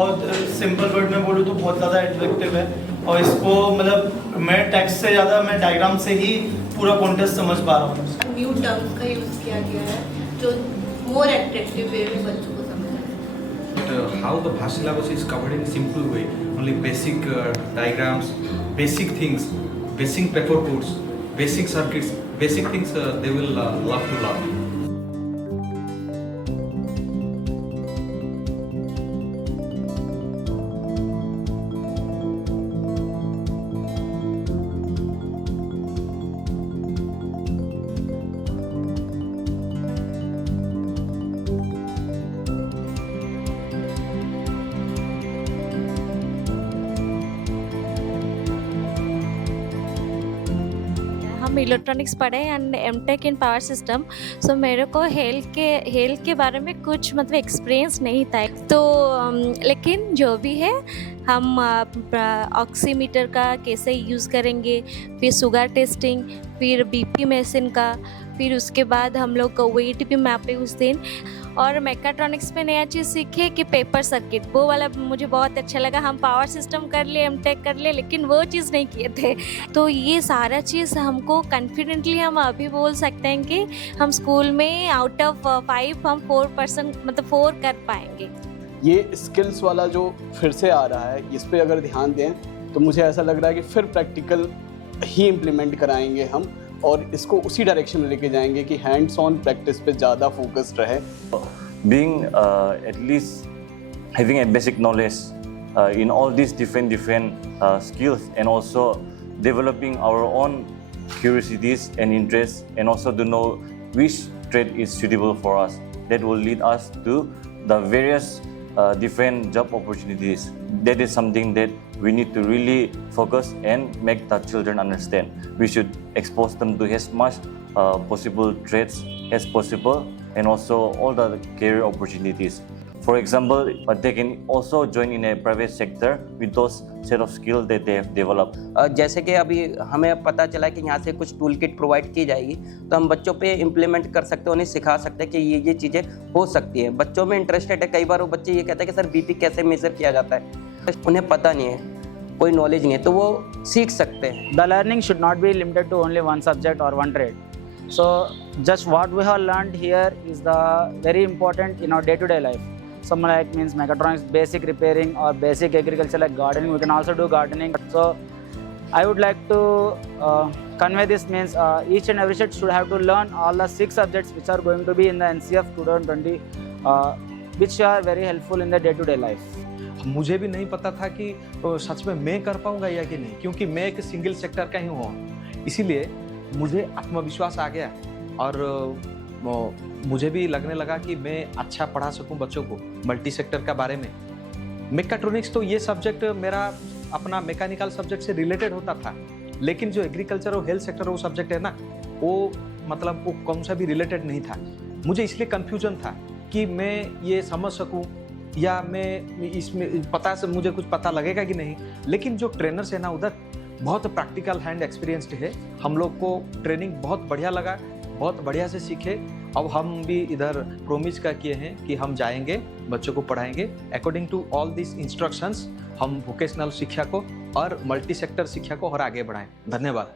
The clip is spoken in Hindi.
बहुत सिंपल वर्ड में बोलूँ तो बहुत ज़्यादा एट्रैक्टिव है, और इसको मतलब मैं टेक्स्ट से ज़्यादा मैं डायग्राम से ही पूरा कॉन्टेक्स्ट समझ पा रहा हूँ। न्यू टर्म्स का यूज़ किया गया है जो मोर एट्रैक्टिव वे में बच्चों को समझ आए। How the Bhash syllabus is covered in simple way, only basic diagrams, basic things, basic paper codes, basic circuits, basic things they will love to learn. हम इलेक्ट्रॉनिक्स पढ़े and MTech in power system. So मेरे को हेल्थ के बारे में कुछ मतलब एक्सपीरियंस नहीं था तो लेकिन जो भी है हम ऑक्सीमीटर का कैसे यूज़ करेंगे, फिर शुगर टेस्टिंग, फिर बीपी मशीन का, फिर उसके बाद हम लोग को वेट भी मापे उस दिन। और मैकाट्रॉनिक्स में नया चीज़ सीखे कि पेपर सर्किट, वो वाला मुझे बहुत अच्छा लगा। हम पावर सिस्टम कर लिए, एमटेक कर लिए, लेकिन वो चीज़ नहीं किए थे। तो ये सारा चीज़ हमको कॉन्फिडेंटली हम अभी बोल सकते हैं कि हम स्कूल में आउट ऑफ 5 हम 4% मतलब 4 कर पाएंगे। ये स्किल्स वाला जो फिर से आ रहा है, इस पे अगर ध्यान दें तो मुझे ऐसा लग रहा है कि फिर प्रैक्टिकल ही इम्प्लीमेंट कराएंगे हम, और इसको उसी डायरेक्शन में लेके जाएंगे कि हैंड्स ऑन प्रैक्टिस पे ज़्यादा फोकस्ड रहे। Being at least having a basic knowledge in all these different skills, and also developing our own curiosities and interests, and also to know which trade is suitable for us, that will lead us to the various different job opportunities. That is something that we need to really focus and make the children understand. We should expose them to as much possible trades as possible, and also all the career opportunities. For example, they can also join in a private sector with those set of skills that they have developed. जैसे कि अभी हमें पता चला कि यहाँ से कुछ टूल किट प्रोवाइड की जाएगी, तो हम बच्चों पे इम्प्लीमेंट कर सकते हैं, उन्हें सिखा सकते हैं कि ये चीज़ें हो सकती है। बच्चों में इंटरेस्टेड है, कई बार वो बच्चे ये कहते हैं कि सर बीपी कैसे मेजर किया जाता है, उन्हें पता नहीं है, कोई नॉलेज नहीं है, तो वो सीख सकते हैं। The learning should not be limited to only one subject or one trade. So just what we have learned here is the very important in our day-to-day life. Some like means mechatronics, basic repairing or basic agriculture like gardening. We can also do gardening. So I would like to convey this means each and every state should have to learn all the 6 subjects which are going to be in the NCF 2020, which are very helpful in the day-to-day life. मुझे भी नहीं पता था कि सच में मैं कर पाऊंगा या कि नहीं, क्योंकि मैं एक सिंगल सेक्टर का ही हूँ। इसीलिए मुझे आत्मविश्वास आ गया, और मुझे भी लगने लगा कि मैं अच्छा पढ़ा सकूं बच्चों को मल्टी सेक्टर का बारे में। मैकाट्रॉनिक्स तो ये सब्जेक्ट मेरा अपना मैकेनिकल सब्जेक्ट से रिलेटेड होता था, लेकिन जो एग्रीकल्चर और हेल्थ सेक्टर वो सब्जेक्ट है ना, वो मतलब वो कौन सा भी रिलेटेड नहीं था। मुझे इसलिए कन्फ्यूजन था कि मैं ये समझ सकूं या मैं इसमें पता से मुझे कुछ पता लगेगा कि नहीं। लेकिन जो ट्रेनर्स है ना उधर बहुत प्रैक्टिकल हैंड एक्सपीरियंस्ड है, हम लोग को ट्रेनिंग बहुत बढ़िया लगा, बहुत बढ़िया से सीखे। अब हम भी इधर प्रोमिस का किए हैं कि हम जाएंगे, बच्चों को पढ़ाएंगे according to all this instructions. हम वोकेशनल शिक्षा को और मल्टी सेक्टर शिक्षा को और आगे बढ़ाएं। धन्यवाद।